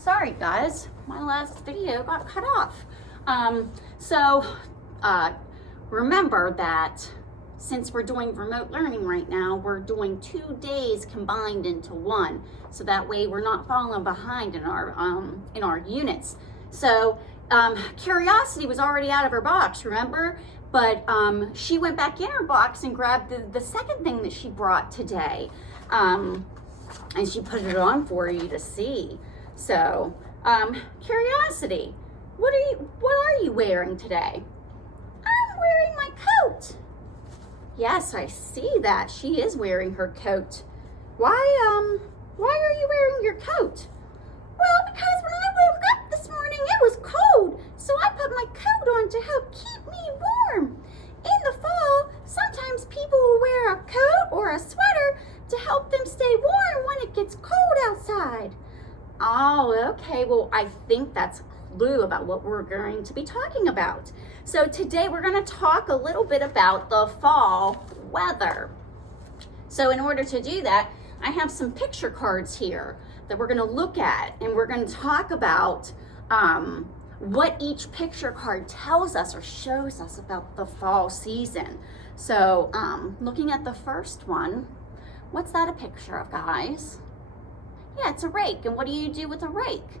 Sorry guys, my last video got cut off. So remember that since we're doing remote learning right now, we're doing 2 days combined into one. So that way we're not falling behind in our units. So Curiosity was already out of her box, remember? But she went back in her box and grabbed the second thing that she brought today. And she put it on for you to see. So, Curiosity, what are you wearing today? I'm wearing my coat. Yes, I see that. She is wearing her coat. Why are you wearing your coat? Well, because when I woke up this morning, it was cold, so I put my coat on to help keep me warm. In the fall, sometimes people will wear a coat or a sweater to help them stay warm when it gets cold outside. Oh, okay. Well, I think that's a clue about what we're going to be talking about. So today we're going to talk a little bit about the fall weather. So in order to do that, I have some picture cards here that we're going to look at, and we're going to talk about what each picture card tells us or shows us about the fall season. So looking at the first one, what's that a picture of, guys? Yeah, it's a rake. And what do you do with a rake?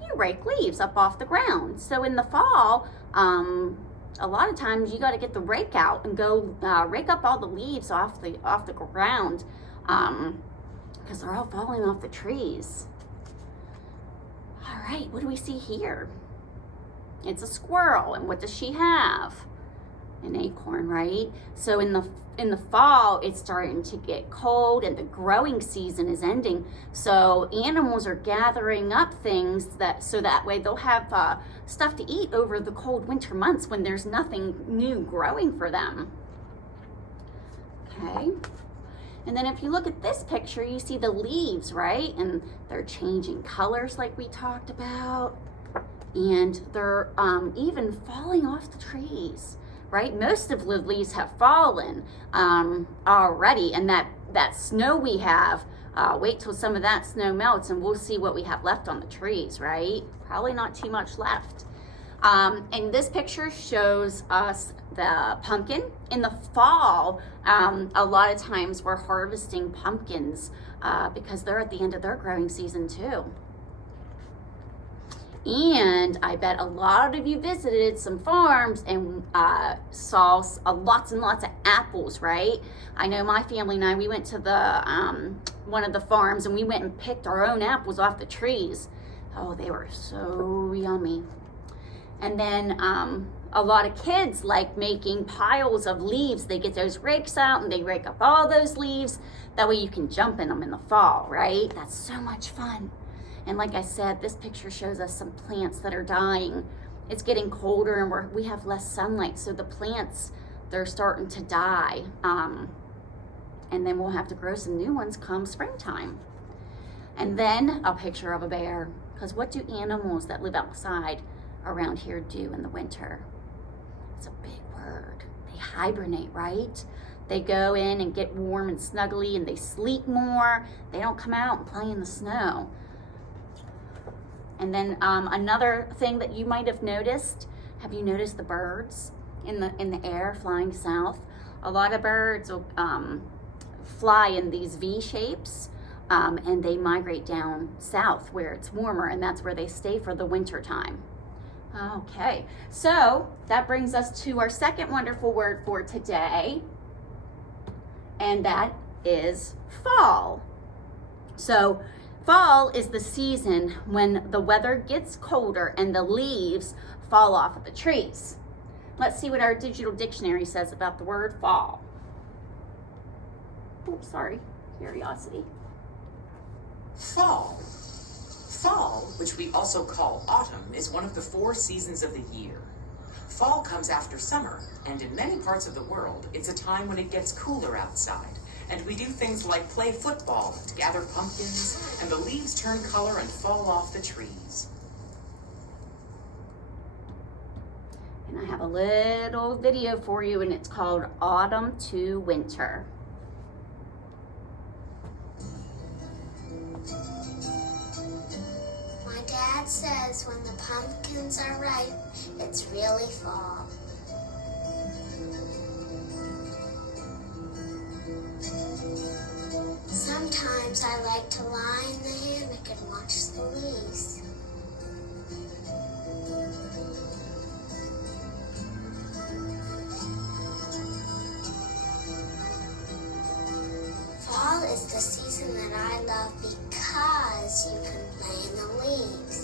You rake leaves up off the ground. So in the fall, a lot of times you got to get the rake out and go rake up all the leaves off the ground because they're all falling off the trees. All right, what do we see here? It's a squirrel, and what does she have? An acorn, right? So in the fall, it's starting to get cold and the growing season is ending. So animals are gathering up things so that way they'll have stuff to eat over the cold winter months when there's nothing new growing for them. Okay. And then if you look at this picture, you see the leaves, right? And they're changing colors like we talked about. And they're even falling off the trees. Right? Most of the leaves have fallen already, and that snow we have, wait till some of that snow melts and we'll see what we have left on the trees, right? Probably not too much left. And this picture shows us the pumpkin. In the fall, a lot of times we're harvesting pumpkins because they're at the end of their growing season too. And I bet a lot of you visited some farms and saw lots and lots of apples, right? I know my family and I, we went to the one of the farms and we went and picked our own apples off the trees. Oh, they were so yummy. And then a lot of kids like making piles of leaves. They get those rakes out and they rake up all those leaves. That way you can jump in them in the fall, right? That's so much fun. And like I said, this picture shows us some plants that are dying. It's getting colder and we have less sunlight. So the plants, they're starting to die. And then we'll have to grow some new ones come springtime. And then a picture of a bear. Because what do animals that live outside around here do in the winter? It's a big word. They hibernate, right? They go in and get warm and snuggly and they sleep more. They don't come out and play in the snow. And then another thing that you might have noticed, have you noticed the birds in the air flying south? A lot of birds will fly in these V shapes and they migrate down south where it's warmer, and that's where they stay for the winter time. Okay, so that brings us to our second wonderful word for today, and that is fall. So fall is the season when the weather gets colder and the leaves fall off of the trees. Let's see what our digital dictionary says about the word fall. Oh, sorry, Curiosity. Fall. Fall, which we also call autumn, is one of the 4 seasons of the year. Fall comes after summer, and in many parts of the world, it's a time when it gets cooler outside. And we do things like play football and gather pumpkins, and the leaves turn color and fall off the trees. And I have a little video for you, and it's called Autumn to Winter. Dad says when the pumpkins are ripe, it's really fall. Sometimes I like to lie in the hammock and watch the leaves. Fall is the season that I love because you can play in the leaves.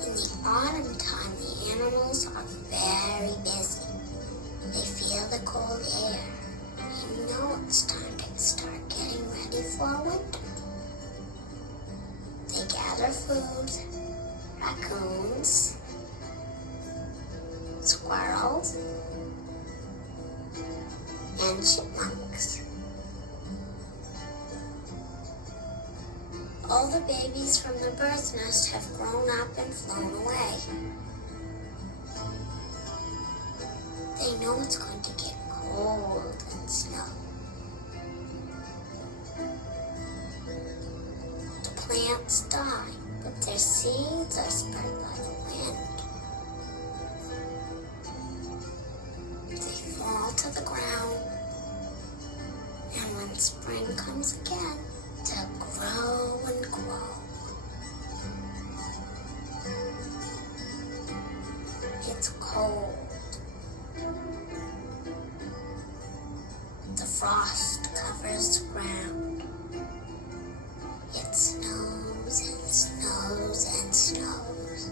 In the autumn time, the animals are very busy. They feel the cold air. You know it's time to start getting ready for winter. They gather food, raccoons, squirrels, and chipmunks. All the babies from the bird's nest have grown up and flown away. They know it's going to get cold and snow. The plants die, but their seeds are spread by the wind. They fall to the ground, and when spring comes again, they'll grow and grow. It's cold. The frost covers the ground. It snows and snows and snows.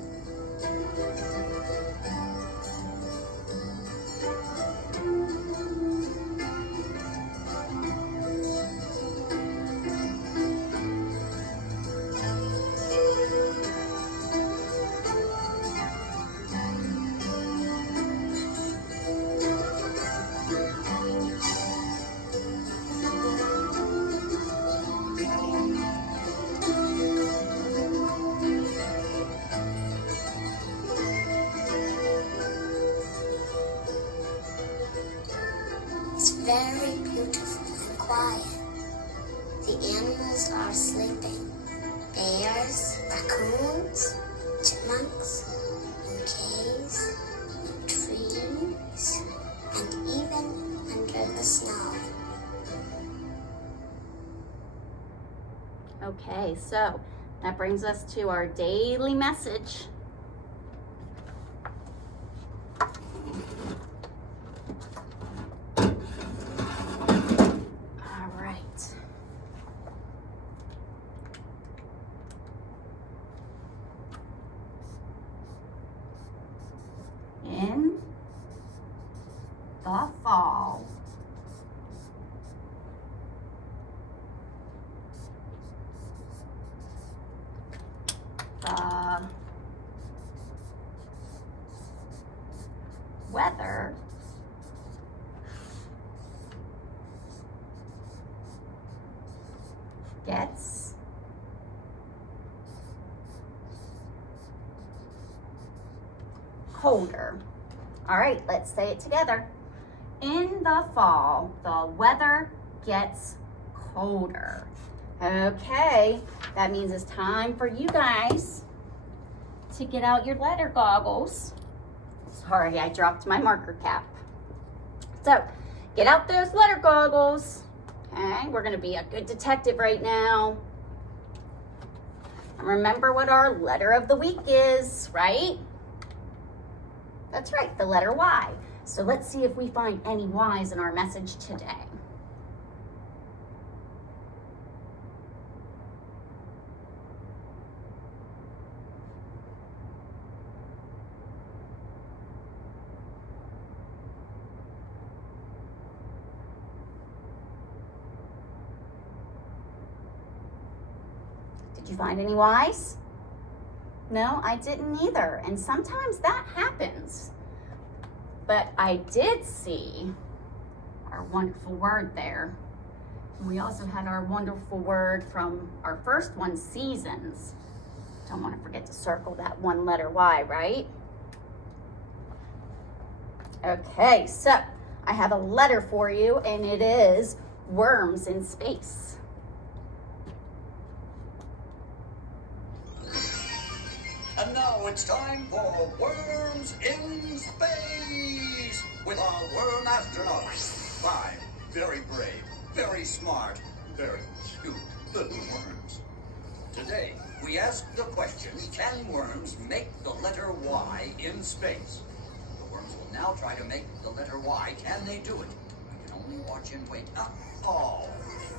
It's very beautiful and quiet. The animals are sleeping. Bears, raccoons, chipmunks, in caves, in trees, and even under the snow. Okay, so that brings us to our daily message. All right. In the fall, the weather gets colder. All right, let's say it together. In the fall, the weather gets colder. Okay, that means it's time for you guys to get out your letter goggles. Sorry, I dropped my marker cap. So, get out those letter goggles. Okay, we're gonna be a good detective right now. And remember what our letter of the week is, right? That's right, the letter Y. So let's see if we find any Y's in our message today. Did you find any Y's? No, I didn't either. And sometimes that happens. But I did see our wonderful word there. We also had our wonderful word from our first one, seasons. Don't want to forget to circle that one letter Y, right? Okay, so I have a letter for you, and it is worms in space. And now it's time for Worms in Space with our worm astronauts. 5 very brave, very smart, very cute little worms. Today, we ask the question, can worms make the letter Y in space? The worms will now try to make the letter Y. Can they do it? We can only watch and wait. Oh,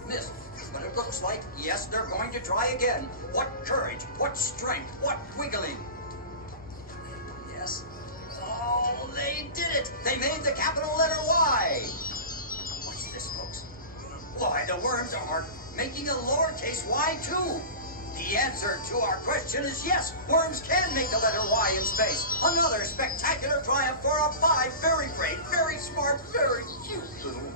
missed. But it looks like, yes, they're going to try again. What courage, what strength, what wiggling. Yes. Oh, they did it. They made the capital letter Y. What's this, folks? Why, the worms are making a lowercase y too. The answer to our question is yes, worms can make the letter Y in space. Another spectacular triumph for our 5 very brave, very smart, very cute little